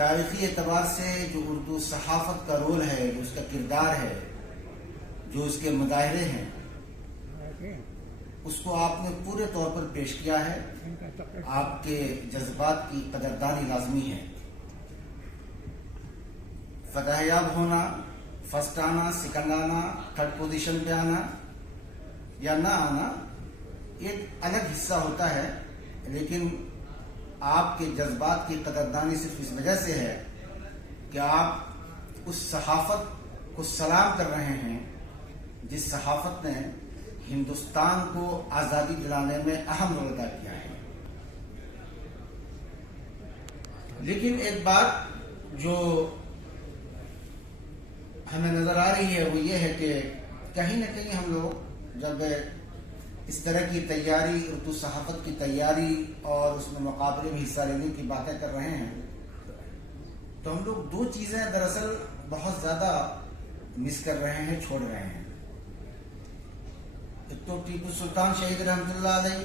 تاریخی اعتبار سے جو اردو صحافت کا رول ہے، جو اس کا کردار ہے، جو اس کے مظاہرے ہیں، اس کو آپ نے پورے طور پر پیش کیا ہے. آپ کے جذبات کی قدردانی لازمی ہے. فتح یاب ہونا، فرسٹ آنا، سیکنڈ آنا، تھرڈ پوزیشن پہ آنا یا نہ آنا ایک الگ حصہ ہوتا ہے، لیکن آپ کے جذبات کی قدردانی صرف اس وجہ سے ہے کہ آپ اس صحافت کو سلام کر رہے ہیں جس صحافت نے ہندوستان کو آزادی دلانے میں اہم رول ادا کیا ہے. لیکن ایک بات جو ہمیں نظر آ رہی ہے وہ یہ ہے کہ کہیں نہ کہیں ہم لوگ جب اس طرح کی تیاری، اردو صحافت کی تیاری اور اس میں مقابلے میں حصہ لینے کی باتیں کر رہے ہیں تو ہم لوگ دو چیزیں دراصل بہت زیادہ مس کر رہے ہیں، چھوڑ رہے ہیں. ایک تو ٹیپو سلطان شہید رحمۃ اللہ علیہ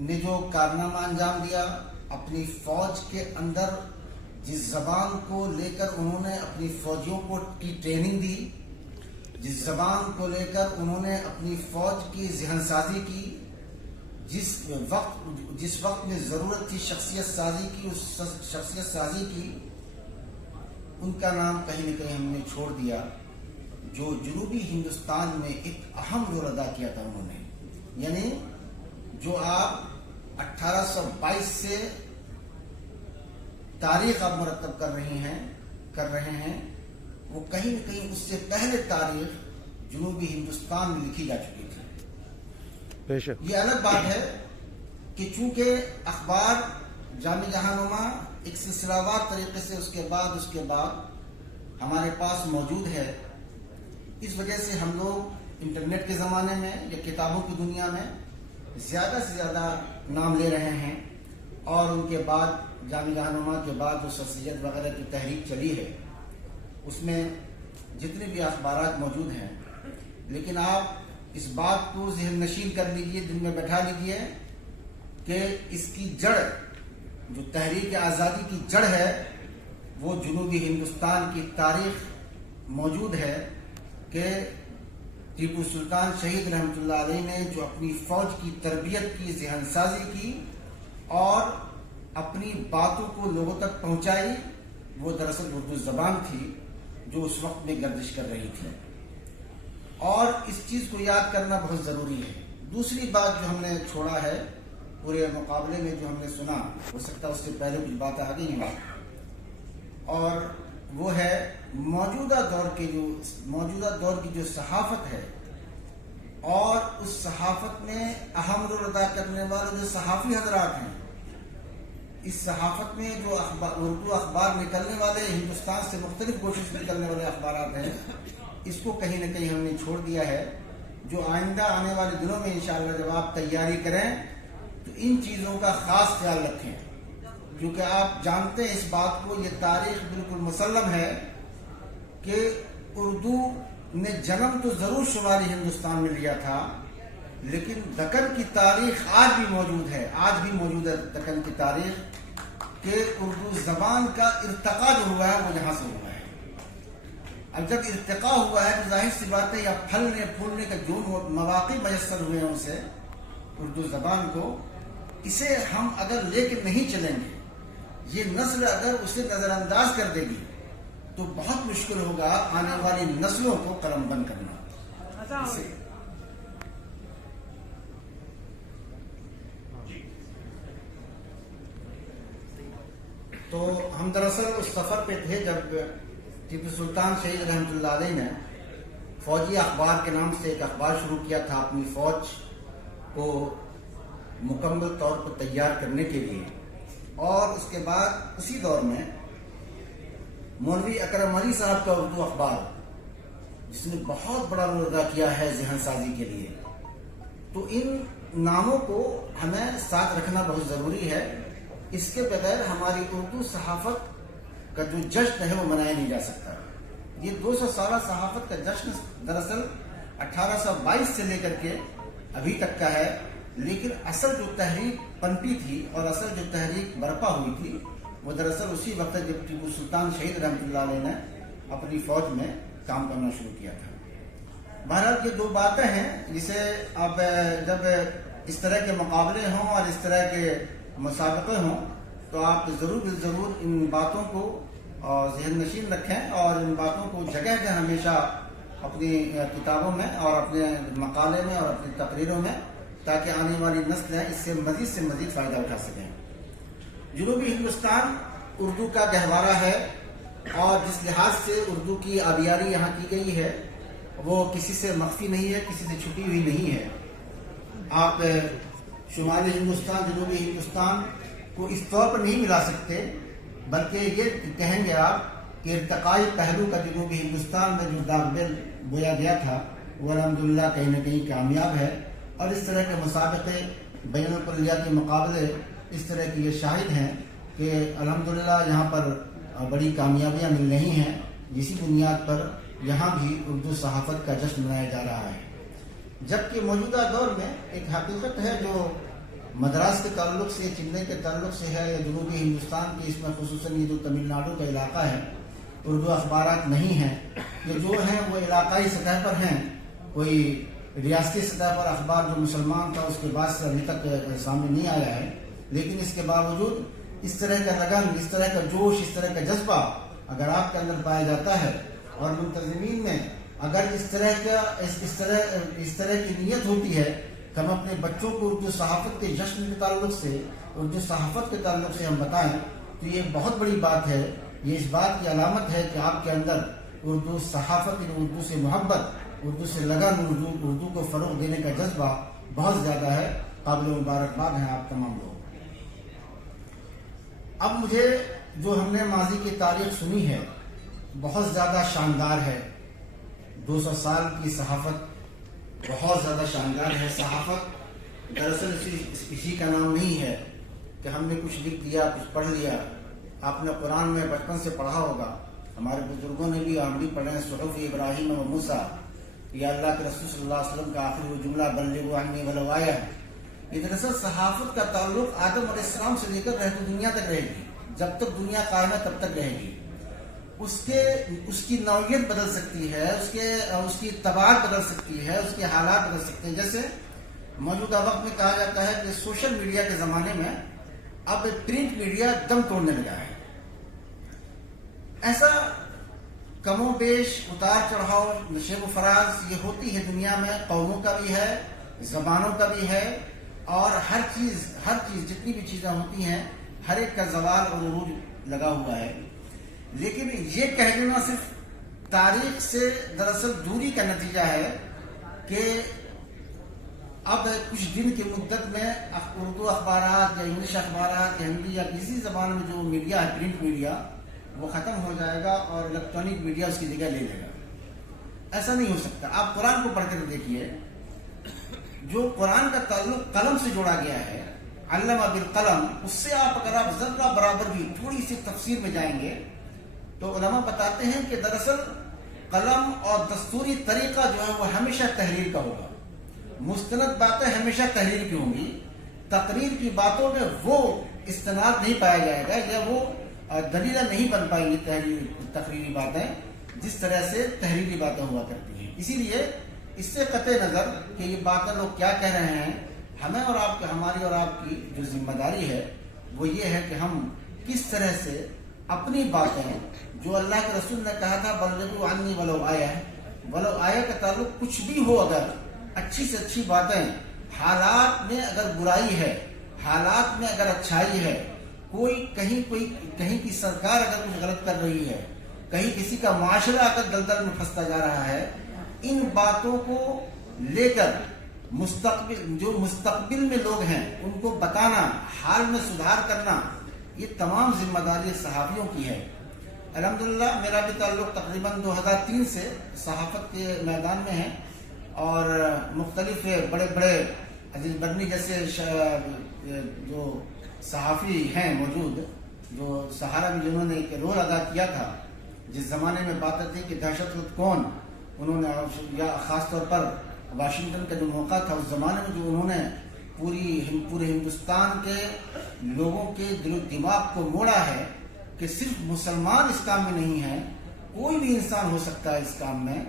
نے جو کارنامہ انجام دیا، اپنی فوج کے اندر جس زبان کو لے کر انہوں نے اپنی فوجیوں کو کی ٹریننگ دی، جس زبان کو لے کر انہوں نے اپنی فوج کی ذہن سازی کی، جس وقت میں ضرورت تھی شخصیت سازی کی، اس شخصیت سازی کی، ان کا نام کہیں نہ کہیں ہم نے چھوڑ دیا. جو جنوبی ہندوستان میں ایک اہم رول ادا کیا تھا انہوں نے، یعنی جو آپ 1822 سے تاریخ آپ مرتب کر رہے ہیں وہ کہیں نہ کہیں اس سے پہلے تاریخ جنوبی ہندوستان میں لکھی جا چکی تھی. یہ الگ بات ہے کہ چونکہ اخبار جامع جہاں نما ایک سلسلہ وار طریقے سے اس کے بعد ہمارے پاس موجود ہے، اس وجہ سے ہم لوگ انٹرنیٹ کے زمانے میں یا کتابوں کی دنیا میں زیادہ سے زیادہ نام لے رہے ہیں. اور ان کے بعد جامع جہاں نما کے بعد جو سر سید وغیرہ کی تحریک چلی ہے اس میں جتنے بھی اخبارات موجود ہیں، لیکن آپ اس بات کو ذہن نشین کر لیجئے، دل میں بیٹھا لیجئے کہ اس کی جڑ، جو تحریک آزادی کی جڑ ہے، وہ جنوبی ہندوستان کی تاریخ موجود ہے کہ ٹیپو سلطان شہید رحمۃ اللہ علیہ نے جو اپنی فوج کی تربیت کی، ذہن سازی کی اور اپنی باتوں کو لوگوں تک پہنچائی، وہ دراصل اردو زبان تھی جو اس وقت میں گردش کر رہی تھی. اور اس چیز کو یاد کرنا بہت ضروری ہے. دوسری بات جو ہم نے چھوڑا ہے پورے مقابلے میں، جو ہم نے سنا، ہو سکتا ہے اس سے پہلے کچھ باتیں آ گئی ہیں، اور وہ ہے موجودہ دور کی جو صحافت ہے اور اس صحافت میں اہم رول ادا کرنے والے جو صحافی حضرات ہیں. اس صحافت میں جو اردو اخبار نکلنے والے، ہندوستان سے مختلف گوشوں سے نکلنے والے اخبارات ہیں، اس کو کہیں نہ کہیں ہم نے چھوڑ دیا ہے. جو آئندہ آنے والے دنوں میں انشاءاللہ جب آپ تیاری کریں تو ان چیزوں کا خاص خیال رکھیں، کیونکہ آپ جانتے ہیں اس بات کو، یہ تاریخ بالکل مسلم ہے کہ اردو نے جنم تو ضرور شمالی ہندوستان میں لیا تھا، لیکن دکن کی تاریخ آج بھی موجود ہے، دکن کی تاریخ کہ اردو زبان کا ارتقاء جو ہوا ہے وہ یہاں سے ہوا ہے. اب جب ارتقاء ہوا ہے تو ظاہر سی بات ہے یا پھلنے پھولنے کا جو مواقع میسر ہوئے ہیں اسے، اردو زبان کو، اسے ہم اگر لے کے نہیں چلیں گے، یہ نسل اگر اسے نظر انداز کر دے گی تو بہت مشکل ہوگا آنے والی نسلوں کو قلم بند کرنا. تو ہم دراصل اس سفر پہ تھے جب ٹیپو سلطان شہید رحمۃ اللہ علیہ نے فوجی اخبار کے نام سے ایک اخبار شروع کیا تھا اپنی فوج کو مکمل طور پر تیار کرنے کے لیے. اور اس کے بعد اسی دور میں مولوی اکرم علی صاحب کا اردو اخبار، جس نے بہت بڑا رول ادا کیا ہے ذہن سازی کے لیے. تو ان ناموں کو ہمیں ساتھ رکھنا بہت ضروری ہے. اس کے بغیر ہماری اردو صحافت کا جو جشن ہے وہ منایا نہیں جا سکتا. یہ 200 سالہ صحافت کا جشن دراصل 1822 سے لے کر کے ابھی تک کا ہے، لیکن اصل جو تحریک پنپی تھی اور اصل جو تحریک برپا ہوئی تھی وہ دراصل اسی وقت جب ٹیپو سلطان شہید رحمۃ اللہ علیہ نے اپنی فوج میں کام کرنا شروع کیا تھا. بہرحال یہ دو باتیں ہیں جسے اب جب اس طرح کے مقابلے ہوں اور اس طرح کے مسابقے ہوں تو آپ ضرور ان باتوں کو ذہن نشین رکھیں اور ان باتوں کو جگہ دیں ہمیشہ اپنی کتابوں میں اور اپنے مقالے میں اور اپنی تقریروں میں، تاکہ آنے والی نسلیں اس سے مزید فائدہ اٹھا سکیں. جنوبی ہندوستان اردو کا گہوارہ ہے اور جس لحاظ سے اردو کی آبیاری یہاں کی گئی ہے وہ کسی سے مخفی نہیں ہے، کسی سے چھپی ہوئی نہیں ہے. آپ شمالی ہندوستان جنوبی ہندوستان کو اس طور پر نہیں ملا سکتے، بلکہ یہ کہیں گے آپ کہ ارتقائی پہلو کا جنوبی ہندوستان میں جو داغ بویا گیا تھا وہ الحمدللہ کہیں نہ کہیں کامیاب ہے. اور اس طرح کے مسابقے، بین الکلیاتی مقابلے اس طرح کی یہ شاہد ہیں کہ الحمدللہ یہاں پر بڑی کامیابیاں مل رہی ہیں، جسی بنیاد پر یہاں بھی اردو صحافت کا جشن منایا جا رہا ہے. جبکہ موجودہ دور میں ایک حقیقت ہے جو مدراس کے تعلق سے، چنئی کے تعلق سے ہے، یا جنوبی ہندوستان کی، اس میں خصوصاً یہ جو تمل ناڈو کا علاقہ ہے، اردو اخبارات نہیں ہیں. یہ جو ہیں وہ علاقائی سطح پر ہیں. کوئی ریاستی سطح پر اخبار جو مسلمان تھا اس کے بعد سے ابھی تک سامنے نہیں آیا ہے. لیکن اس کے باوجود اس طرح کا لگن، اس طرح کا جوش، اس طرح کا جذبہ اگر آپ کے اندر پایا جاتا ہے اور منتظمین میں اگر اس طرح کی نیت ہوتی ہے کہ ہم اپنے بچوں کو اردو صحافت کے جشن کے تعلق سے، اردو صحافت کے تعلق سے ہم بتائیں، تو یہ بہت بڑی بات ہے. یہ اس بات کی علامت ہے کہ آپ کے اندر اردو صحافت، اردو سے محبت، اردو سے لگن، اردو کو فروغ دینے کا جذبہ بہت زیادہ ہے. قابل مبارکباد ہیں آپ تمام لوگ. اب مجھے جو ہم نے ماضی کی تاریخ سنی ہے بہت زیادہ شاندار ہے. 200 سال کی صحافت بہت زیادہ شاندار ہے. صحافت دراصل اسی کا نام نہیں ہے کہ ہم نے کچھ لکھ دیا، کچھ پڑھ لیا. آپ نے قرآن میں بچپن سے پڑھا ہوگا، ہمارے بزرگوں نے بھی، ہم بھی پڑھے ہیں، صحف ابراہیم و موسیٰ، یا اللہ کے رسول صلی اللہ علیہ وسلم کا آخری وہ جملہ بلغوا عنی ولو آیہ. یہ دراصل صحافت کا تعلق آدم علیہ السلام سے لے کر رہتی دنیا تک رہے گی. جب تک دنیا قائم ہے تب تک رہے گی. اس کی نوعیت بدل سکتی ہے، اس کی طباعت بدل سکتی ہے، اس کے حالات بدل سکتے ہیں. جیسے موجودہ وقت میں کہا جاتا ہے کہ سوشل میڈیا کے زمانے میں اب پرنٹ میڈیا دم توڑنے لگا ہے. ایسا کم و بیش اتار چڑھاؤ، نشیب و فراز یہ ہوتی ہے دنیا میں. قوموں کا بھی ہے، زبانوں کا بھی ہے، اور ہر چیز جتنی بھی چیزیں ہوتی ہیں ہر ایک کا زوال اور عروج لگا ہوا ہے. لیکن یہ کہہ دینا صرف تاریخ سے دراصل دوری کا نتیجہ ہے کہ اب کچھ دن کی مدت میں اردو اخبارات یا انگلش اخبارات یا ہندی یا کسی زبان میں جو میڈیا ہے، پرنٹ میڈیا، وہ ختم ہو جائے گا اور الیکٹرانک میڈیا اس کی جگہ لے لے گا. ایسا نہیں ہو سکتا. آپ قرآن کو پڑھ کر دیکھیے، جو قرآن کا تعلق قلم سے جوڑا گیا ہے، علم بالقلم، اس سے اگر آپ ذرہ برابر بھی تھوڑی سی تفسیر میں جائیں گے تو علماء بتاتے ہیں کہ دراصل قلم اور دستوری طریقہ جو ہے وہ ہمیشہ تحریر کا ہوگا. مستند باتیں ہمیشہ تحریر کی ہوں گی. تقریر کی باتوں میں وہ استناد نہیں پایا جائے گا یا وہ دلیلہ نہیں بن پائیں گی تقریری باتیں جس طرح سے تحریری باتیں ہوا کرتی ہیں. اسی لیے اس سے قطع نظر کہ یہ باتیں لوگ کیا کہہ رہے ہیں، ہمیں اور آپ ہماری اور آپ کی جو ذمہ داری ہے وہ یہ ہے کہ ہم کس طرح سے اپنی باتیں جو اللہ کے رسول نے کہا تھا بلغوا عنی ولو آیہ، ولو آیہ کا تعلق کچھ بھی ہو، اگر اچھی سے اچھی باتیں، حالات میں اگر برائی ہے، حالات میں اگر اچھائی ہے، کہیں کی سرکار اگر کچھ غلط کر رہی ہے، کہیں کسی کا معاشرہ اگر دلدل میں پھنستا جا رہا ہے، ان باتوں کو لے کر مستقبل میں لوگ ہیں ان کو بتانا، حال میں سدھار کرنا، یہ تمام ذمہ داری صحافیوں کی ہے. الحمدللہ میرا بھی تعلق تقریباً 2003 سے صحافت کے میدان میں ہے اور مختلف بڑے بڑے عزیز برنی جیسے جو صحافی ہیں موجود، جو سہارا میں جنہوں نے ایک رول ادا کیا تھا، جس زمانے میں باتیں تھی کہ دہشت گرد کون، انہوں نے، یا خاص طور پر واشنگٹن کا جو موقع تھا اس زمانے میں جو انہوں نے پورے ہندوستان کے لوگوں کے دل و دماغ کو موڑا ہے کہ صرف مسلمان اس کام میں نہیں ہے، کوئی بھی انسان ہو سکتا ہے اس کام میں.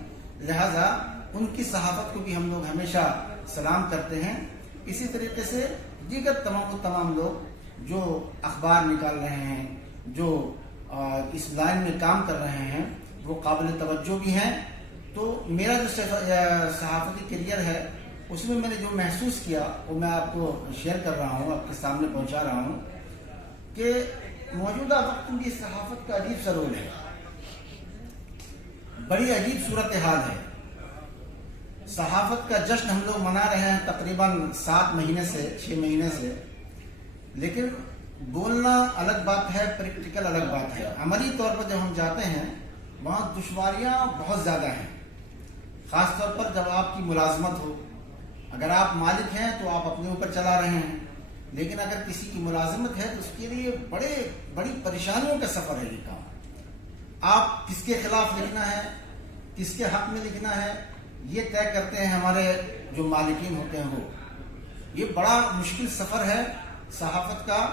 لہذا ان کی صحافت کو بھی ہم لوگ ہمیشہ سلام کرتے ہیں. اسی طریقے سے دیگر تمام لوگ جو اخبار نکال رہے ہیں، جو اس لائن میں کام کر رہے ہیں، وہ قابل توجہ بھی ہیں. تو میرا جو صحافتی کیریئر ہے اس میں نے جو محسوس کیا وہ میں آپ کو شیئر کر رہا ہوں، آپ کے سامنے پہنچا رہا ہوں کہ موجودہ وقت میں صحافت کا عجیب سا رول ہے، بڑی عجیب صورتحال ہے. صحافت کا جشن ہم لوگ منا رہے ہیں تقریباً 6 مہینے سے، لیکن بولنا الگ بات ہے، پریکٹیکل الگ بات ہے. عملی طور پر جب ہم جاتے ہیں وہاں دشواریاں بہت زیادہ ہیں، خاص طور پر جب آپ کی ملازمت ہو. اگر آپ مالک ہیں تو آپ اپنے اوپر چلا رہے ہیں، لیکن اگر کسی کی ملازمت ہے تو اس کے لیے بڑی پریشانیوں کا سفر ہے. یہ کام آپ کس کے خلاف لکھنا ہے، کس کے حق میں لکھنا ہے، یہ طے کرتے ہیں ہمارے جو مالکین ہوتے ہیں. وہ یہ بڑا مشکل سفر ہے صحافت کا.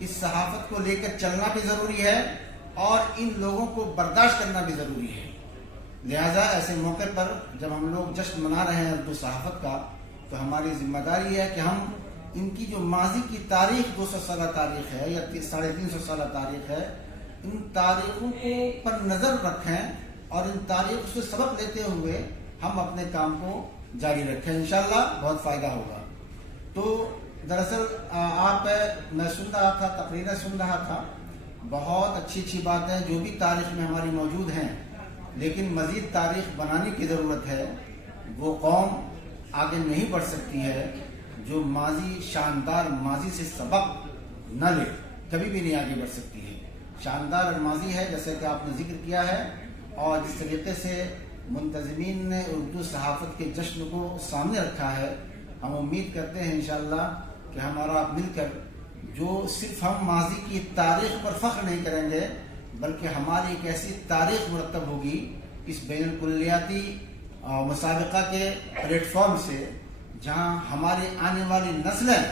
اس صحافت کو لے کر چلنا بھی ضروری ہے اور ان لوگوں کو برداشت کرنا بھی ضروری ہے. لہذا ایسے موقع پر جب ہم لوگ جشن منا رہے ہیں اردو صحافت کا، تو ہماری ذمہ داری ہے کہ ہم ان کی جو ماضی کی تاریخ 200 سالہ تاریخ ہے یا 350 سالہ تاریخ ہے، ان تاریخوں کو پر نظر رکھیں اور ان تاریخ سے سبق لیتے ہوئے ہم اپنے کام کو جاری رکھیں. انشاءاللہ بہت فائدہ ہوگا. تو دراصل میں سن رہا تھا، تقریریں سن رہا تھا، بہت اچھی باتیں جو بھی تاریخ میں ہماری موجود ہیں، لیکن مزید تاریخ بنانے کی ضرورت ہے. وہ قوم آگے نہیں بڑھ سکتی ہے جو شاندار ماضی سے سبق نہ لے، کبھی بھی نہیں آگے بڑھ سکتی ہے. شاندار ماضی ہے جیسے کہ آپ نے ذکر کیا ہے، اور جس طریقے سے منتظمین نے اردو صحافت کے جشن کو سامنے رکھا ہے، ہم امید کرتے ہیں انشاءاللہ کہ ہمارا مل کر جو صرف ہم ماضی کی تاریخ پر فخر نہیں کریں گے، بلکہ ہماری ایک ایسی تاریخ مرتب ہوگی اس بین الکلیاتی مسابقہ کے پلیٹ فارم سے، جہاں ہماری آنے والی نسلیں،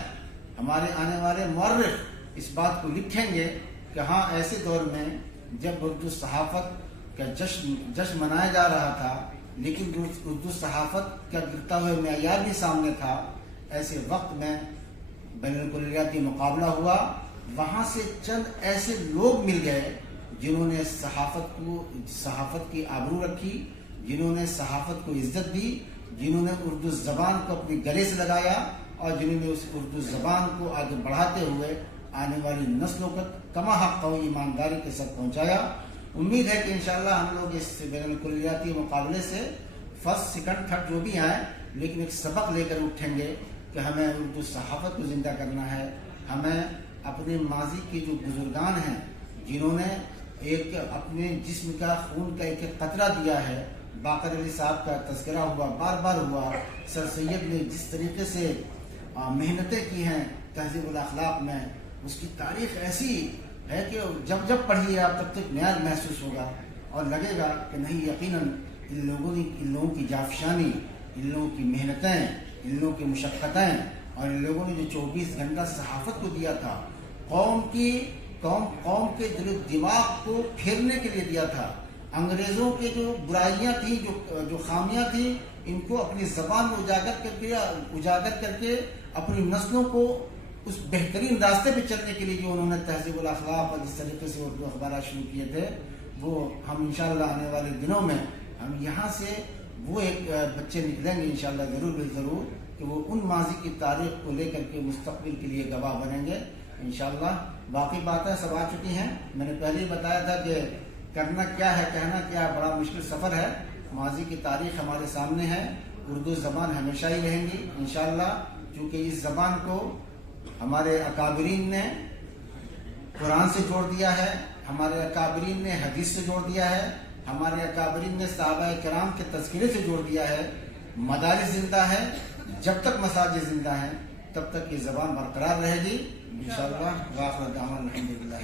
ہمارے آنے والے مورخ اس بات کو لکھیں گے کہ ہاں ایسے دور میں جب اردو صحافت کا جشن منایا جا رہا تھا، لیکن اردو صحافت کا گرتا ہوا معیار بھی سامنے تھا، ایسے وقت میں بین الکلیاتی مقابلہ ہوا. وہاں سے چند ایسے لوگ مل گئے جنہوں نے صحافت کی آبرو رکھی، جنہوں نے صحافت کو عزت دی، جنہوں نے اردو زبان کو اپنے گلے سے لگایا، اور جنہوں نے اس اردو زبان کو آگے بڑھاتے ہوئے آنے والی نسلوں کو کما حق و ایمانداری کے ساتھ پہنچایا. امید ہے کہ انشاءاللہ ہم لوگ اس بین الکلیاتی مقابلے سے فرسٹ، سیکنڈ، تھرڈ جو بھی آئیں، لیکن ایک سبق لے کر اٹھیں گے کہ ہمیں اردو صحافت کو زندہ کرنا ہے. ہمیں اپنے ماضی کے جو بزرگان ہیں جنہوں نے ایک اپنے جسم کا خون کا ایک قطرہ دیا ہے، باقر علی صاحب کا تذکرہ ہوا، بار ہوا. سر سید نے جس طریقے سے محنتیں کی ہیں تہذیب الاخلاق میں، اس کی تاریخ ایسی ہے کہ جب پڑھیے آپ تب تک نیا محسوس ہوگا اور لگے گا کہ نہیں، یقیناً ان لوگوں کی جافشانی، ان لوگوں کی محنتیں، ان لوگوں کی مشقتیں، اور ان لوگوں نے جو 24 گھنٹہ صحافت کو دیا تھا، قوم کے دل و دماغ کو پھیرنے کے لیے دیا تھا. انگریزوں کے جو برائیاں تھیں، جو خامیاں تھیں، ان کو اپنی زبان میں اجاگر کر کے اپنی نسلوں کو اس بہترین راستے پہ چلنے کے لیے جو انہوں نے تہذیب الاخلاق اور جس طریقے سے اردو اخبارات شروع کیے تھے، وہ ہم انشاءاللہ آنے والے دنوں میں ہم یہاں سے وہ ایک بچے نکلیں گے انشاءاللہ ضرور کہ وہ ان ماضی کی تاریخ کو لے کر کے مستقبل کے لیے گواہ بنیں گے انشاءاللہ. باقی باتیں سب آ چکی ہیں. میں نے پہلے ہی بتایا تھا کہ کرنا کیا ہے، کہنا کیا ہے، بڑا مشکل سفر ہے. ماضی کی تاریخ ہمارے سامنے ہے. اردو زبان ہمیشہ ہی رہیں گی انشاءاللہ، کیونکہ اس زبان کو ہمارے اکابرین نے قرآن سے جوڑ دیا ہے، ہمارے اکابرین نے حدیث سے جوڑ دیا ہے، ہمارے اکابرین نے صحابہ کرام کے تذکرے سے جوڑ دیا ہے. مدارس زندہ ہے، جب تک مساجد زندہ ہیں تب تک یہ زبان برقرار رہے گی انشاءاللہ. وآخر دعوانا الحمدللہ.